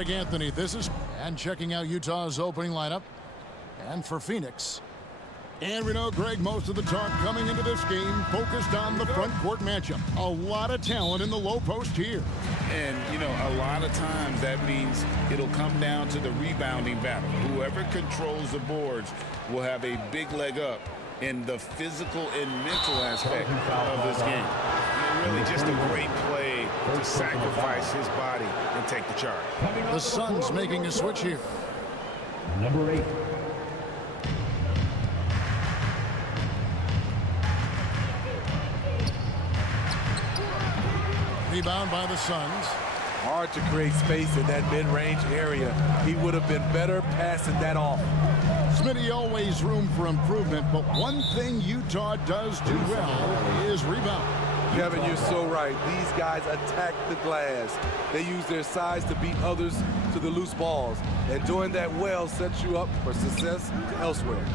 Greg Anthony. This is and checking out Utah's opening lineup. And for Phoenix. And we know, Greg, most of the talk coming into this game focused on the front court matchup. A lot of talent in the low post here. And, you know, a lot of times that means it'll come down to the rebounding battle. Whoever controls the boards will have a big leg up in the physical and mental aspect of this game. Really just a great play to sacrifice his body and take the charge. The Suns making a switch here. Number 8. Rebound by the Suns. Hard to create space in that mid-range area. He would have been better passing that off. Smitty, always room for improvement, but one thing Utah does do well is rebound. Kevin, you're so right. These guys attack the glass. They use their size to beat others to the loose balls. And doing that well sets you up for success elsewhere.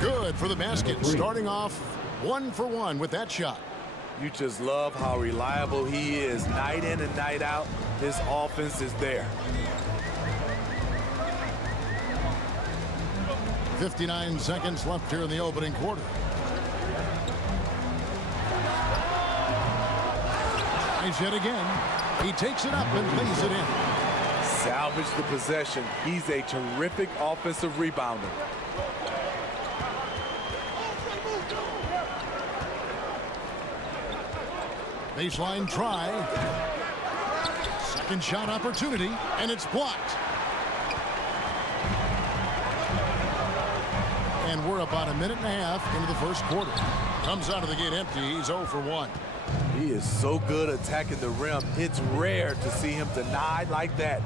Good for the basket, starting off 1 for 1 with that shot. You just love how reliable he is. Night in and night out, his offense is there. 59 seconds left here in the opening quarter. Nice hit again. He takes it up and lays it in. Salvage the possession. He's a terrific offensive rebounder. Baseline try. Second shot opportunity, and it's blocked. And we're about a minute and a half into the first quarter. Comes out of the gate empty. He's 0 for 1. He is so good attacking the rim. It's rare to see him denied like that.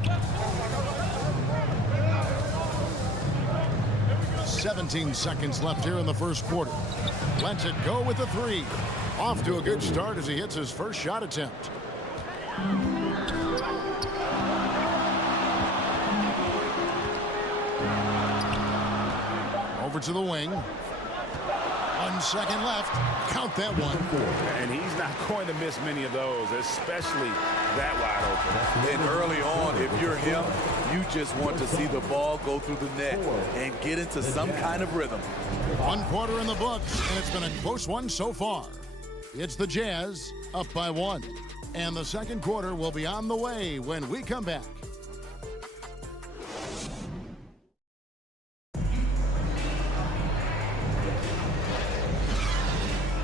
17 seconds left here in the first quarter. Lets it go with a 3. Off to a good start as he hits his first shot attempt. Over to the wing. 1 second left. Count that one. And he's not going to miss many of those, especially that wide open. And early on, if you're him, you just want to see the ball go through the net and get into some kind of rhythm. 1 quarter in the books, and it's been a close one so far. It's the Jazz up by 1. And the second quarter will be on the way when we come back.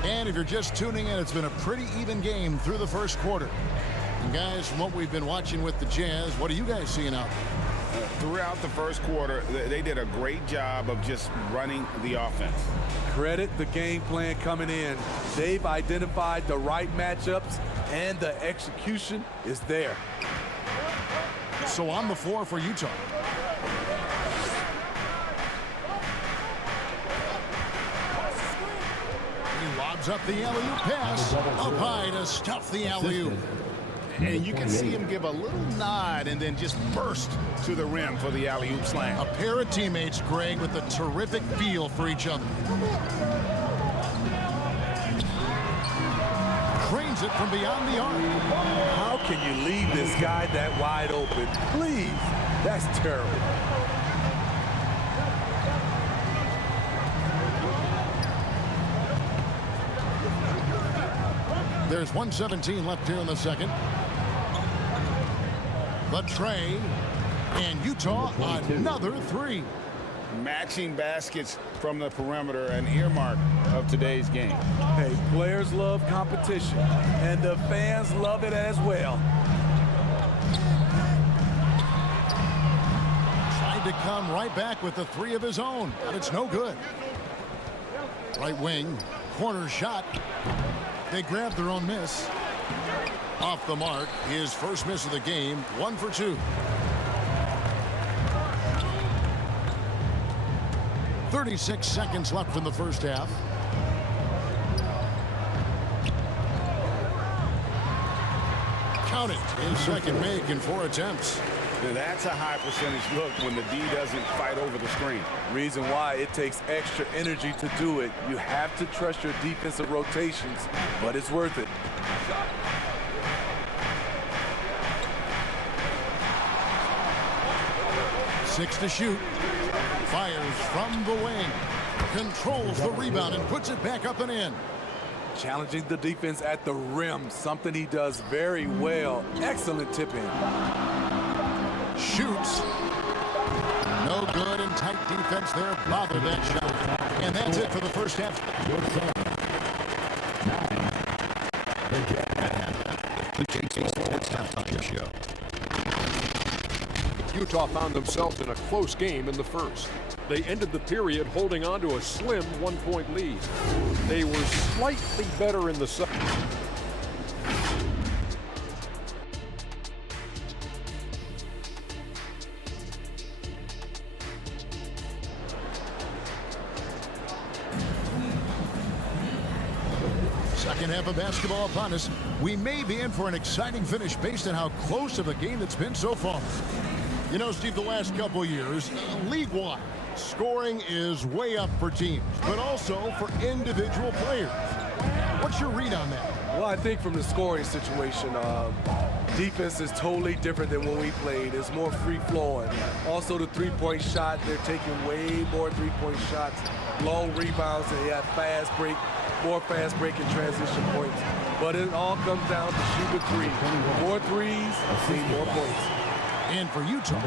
And if you're just tuning in, it's been a pretty even game through the first quarter. And guys, from what we've been watching with the Jazz, what are you guys seeing out there? Throughout the first quarter, they did a great job of just running the offense. Credit the game plan coming in. They've identified the right matchups, and the execution is there. So on the floor for Utah. He lobs up the alley-oop pass. Up high to stuff the alley-oop. And you can see him give a little nod and then just burst to the rim for the alley-oop slam. A pair of teammates, Greg, with a terrific feel for each other. Cranes it from beyond the arc. How can you leave this guy that wide open? Please, that's terrible. There's 1:17 left here in the second. The tray, and Utah another 3. Matching baskets from the perimeter, an earmark of today's game. Hey, players love competition, and the fans love it as well. Tried to come right back with the 3 of his own, but it's no good. Right wing, corner shot. They grabbed their own miss. Off the mark, his first miss of the game, 1 for 2. 36 seconds left in the first half. Count it. His second make in 4 attempts. That's a high percentage look when the D doesn't fight over the screen. Reason why it takes extra energy to do it. You have to trust your defensive rotations, but it's worth it. Six to shoot. Fires from the wing. Controls the rebound and puts it back up and in. Challenging the defense at the rim, something he does very well. Excellent tip in. Shoots. No good, and tight defense there. Bothered that shot. And that's it for the first half. The KT Sports Halftime Show. Utah found themselves in a close game in the first. They ended the period holding on to a slim 1-point lead. They were slightly better in the second. Second half of basketball upon us. We may be in for an exciting finish based on how close of a game it's been so far. You know, Steve, the last couple of years, league-wide, scoring is way up for teams, but also for individual players. What's your read on that? Well, I think from the scoring situation, defense is totally different than when we played. It's more free-flowing. Also, the three-point shot, they're taking way more three-point shots, long rebounds, and they have fast break, more fast break and transition points. But it all comes down to shoot the three. More threes, see more points. And for Utah.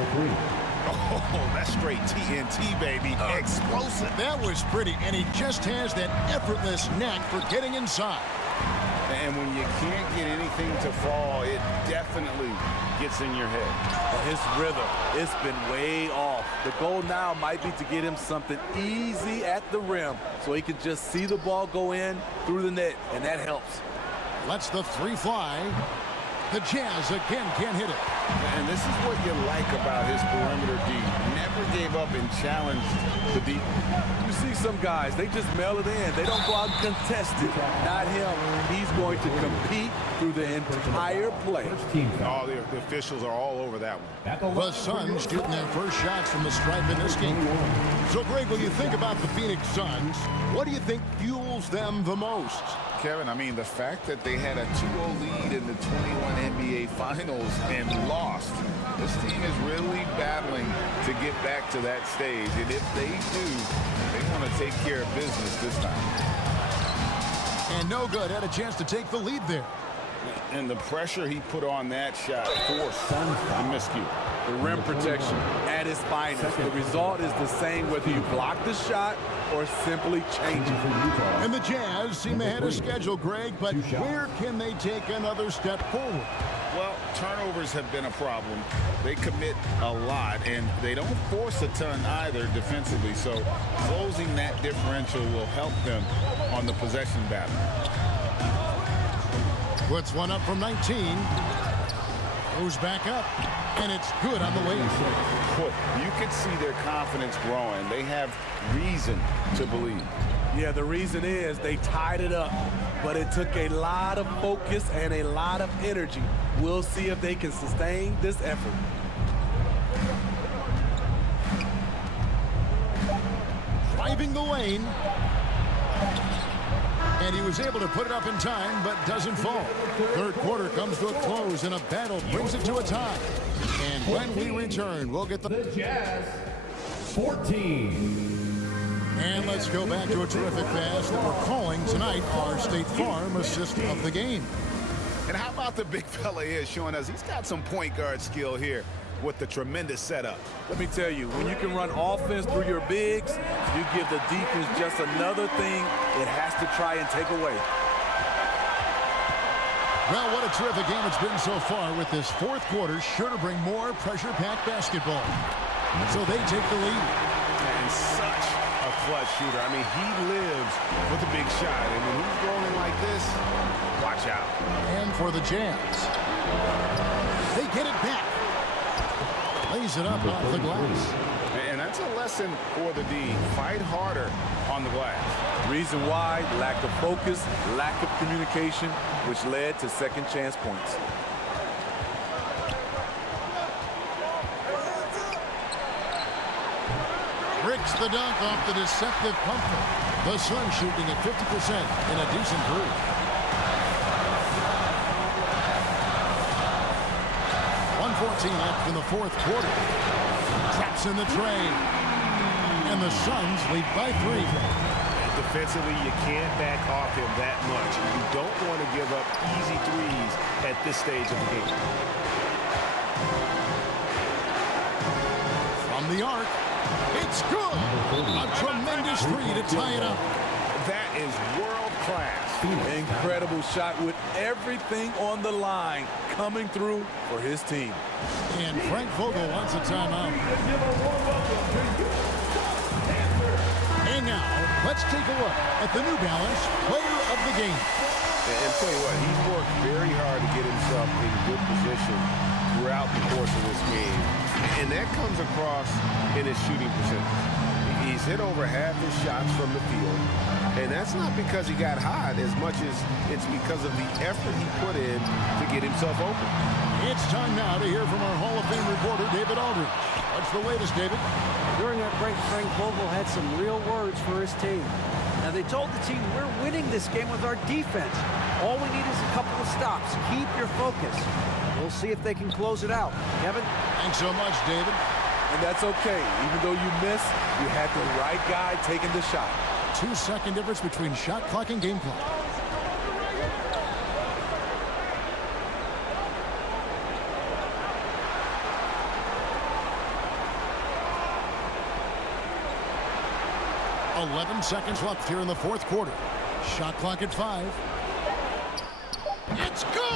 Oh, that's straight TNT, baby. Explosive. That was pretty, and he just has that effortless knack for getting inside. And when you can't get anything to fall, it definitely gets in your head. But his rhythm, it's been way off. The goal now might be to get him something easy at the rim so he can just see the ball go in through the net, and that helps. Lets the three fly. The Jazz again can't hit it. And this is what you like about his perimeter D. Never gave up and challenged the deep. You see some guys, they just mail it in. They don't go out and contest it. Not him. He's going to compete through the entire play. Oh, the officials are all over that one. The Suns shooting their first shots from the stripe in this game. So, Greg, when you think about the Phoenix Suns, what do you think fuels them the most? Kevin, I mean, the fact that they had a 2-0 lead in the 21 NBA Finals and lost. This team is really battling to get back to that stage. And if they do, they want to take care of business this time. And no good. Had a chance to take the lead there. And the pressure he put on that shot forced the miscue. The rim protection at its finest. The result is the same whether you block the shot or simply change it. And the Jazz seem ahead of schedule, Greg, but where can they take another step forward? Well, turnovers have been a problem. They commit a lot, and they don't force a ton either defensively, so closing that differential will help them on the possession battle. Puts one up from 19. Goes back up, and it's good on the way. You can see their confidence growing. They have reason to believe. Yeah, the reason is they tied it up, but it took a lot of focus and a lot of energy. We'll see if they can sustain this effort. Driving the lane. And he was able to put it up in time, but doesn't fall. Third quarter comes to a close, and a battle brings it to a tie. And when we return, we'll get the Jazz 14. And let's go back to a terrific pass that we're calling tonight our State Farm assist of the game. And how about the big fella here showing us he's got some point guard skill here with the tremendous setup. Let me tell you, when you can run offense through your bigs, you give the defense just another thing it has to try and take away. Well, what a terrific game it's been so far, with this fourth quarter sure to bring more pressure-packed basketball. So they take the lead. And such a clutch shooter. I mean, he lives with a big shot. And when he's rolling like this, watch out. And for the Jazz, they get it back. Lays it up off the glass. And that's a lesson for the D. Fight harder on the glass. Reason why: lack of focus, lack of communication, which led to second chance points. Bricks the dunk off the deceptive pump fake. The Suns shooting at 50% in a decent groove. Left in the fourth quarter. Traps in the tray. And the Suns lead by 3. Defensively, you can't back off him that much. You don't want to give up easy threes at this stage of the game. From the arc. It's good. A tremendous three to tie it up. That is world class. Incredible shot with everything on the line coming through for his team. And Frank Vogel wants a timeout. And now, let's take a look at the New Balance player of the game. And tell you what, he's worked very hard to get himself in good position throughout the course of this game. And that comes across in his shooting percentage. He's hit over half his shots from the field. And that's not because he got hot as much as it's because of the effort he put in to get himself open. It's time now to hear from our Hall of Fame reporter, David Aldridge. What's the latest, David? During that break, Frank Vogel had some real words for his team. Now, they told the team, we're winning this game with our defense. All we need is a couple of stops. Keep your focus. We'll see if they can close it out. Kevin? Thanks so much, David. And that's okay. Even though you miss, you had the right guy taking the shot. 2-second difference between shot clock and game clock. .11 seconds left here in the fourth quarter. Shot clock at 5. It's good!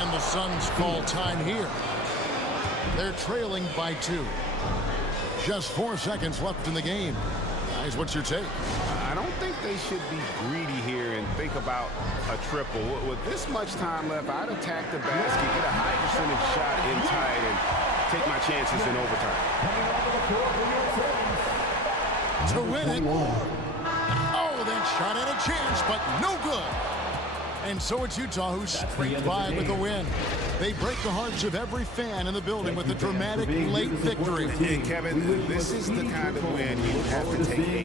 And the Suns call time here. They're trailing by 2. Just 4 seconds left in the game. Guys, what's your take? I don't think they should be greedy here and think about a triple. With this much time left, I'd attack the basket, get a high percentage shot in tight, and take my chances in overtime. To win it. Oh, that shot had a chance, but no good. And so it's Utah who scraped by with the win. They break the hearts of every fan in the building with a dramatic late victory. Kevin, this is the kind of win you have to take.